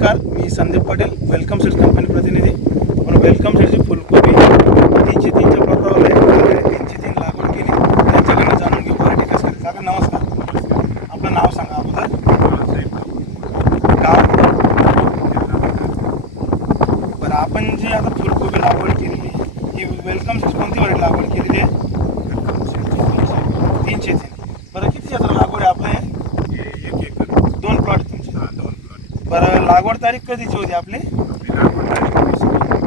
नमस्कार, मी Sandeep Patel, Welcome Seeds company प्रतिनिधी. पण वेलकम सीड्सची फुलकोबी 303च्या पत्रावर आहे, 303 लागवड केली. त्यांच्याकडनं जाणून घेऊ व्हरायटी कसं करायचं. काका नमस्कार, आपलं नाव सांगा अगोदर. गाव. बरं, आपण जी आता फुलकोबी लागवड केलेली ही वेलकम सीड्स कोणती व्हरायटी लागवड केलेली आहे? 303. बरं, किती आता लागवड आहे आपल्या? 1 एकर. 2 प्लॉट तुमचे? 2 प्लॉट. बरं, लागवड तारीख कधीची होती आपली?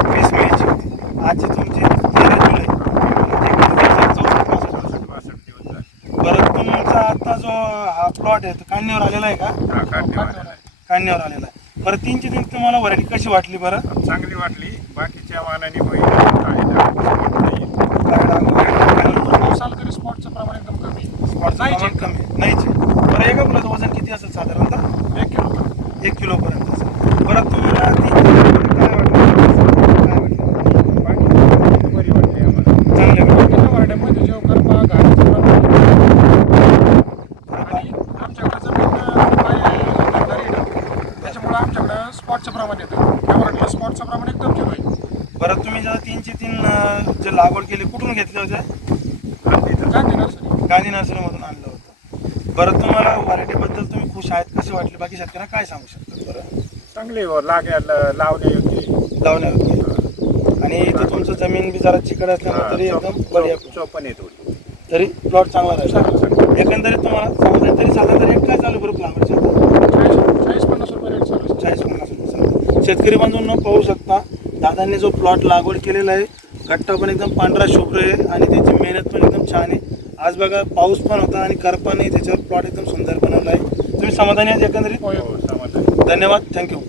20 मेची होती. आजची तुमची 13 जुलै. बरं, तुमचा आता जो हा प्लॉट आहे तो काढणीवर आलेला आहे का? काढणीवर आलेला आहे. बरं, 303 तुम्हाला व्हरायटी कशी वाटली? बरं, चांगली वाटली. बाकीच्या मानाने तरी स्पॉटचं प्रमाण एकदम कमी. स्पॉट कमी नाहीचे. बरं, एका फुलाचं वजन किती असेल साधारणतः? 1 किलो. 1 किलोपर्यंत असेल. बरं, तुम्हाला काय वाटलं? बरी वाटली आम्हाला. चांगले बाकीच्या वाड्यामध्ये जेव्हा करपा घालायचं आणि आमच्याकडे जमीन घरी ना, त्याच्यामुळे आमच्याकडं स्पॉटचं प्रमाण येतं. त्या वाटलं स्पॉटचं प्रमाण एकदम झिरो आहे. बरं, तुम्ही जेव्हा 303 जे लागवड केली कुठून घेतले होते? गांधी नर्सरी. गांधी नर्सरीमधून आणलं होतं. बरं, तुम्हाला व्हरायटीबद्दल तुम्ही खुश आहेत? कशी वाटली? बाकी शेतकऱ्यांना काय सांगू शकतात? बरं, चांगली लावणे होती. लावण्या होती आणि इथं तुमचं जमीन बी जरा चिकट असल्यामुळे तरी एकदम बढिया चोपण येत होती. तरी प्लॉट चांगला राहिला. एकंदरीत तुम्हाला सांगता तरी साधारण रेट काय चालू बरं फ्लावरच्या? 40-50 रुपये रेट चालू. 40-50 रुपये. शेतकरी बांधूंनो पाहू शकता, दादांनी जो प्लॉट लागवड केलेला आहे, गट्टा पण एकदम पांढरा शुभ्र आहे आणि त्याची मेहनत पण एकदम छान आहे. आज बघा पाऊस पण होता आणि करपा नाही, त्याच्यावर प्लॉट एकदम सुंदर बनवला आहे. तुम्ही समाधानी आहात एकंदरीत? हो, समाधान. धन्यवाद, थँक्यू.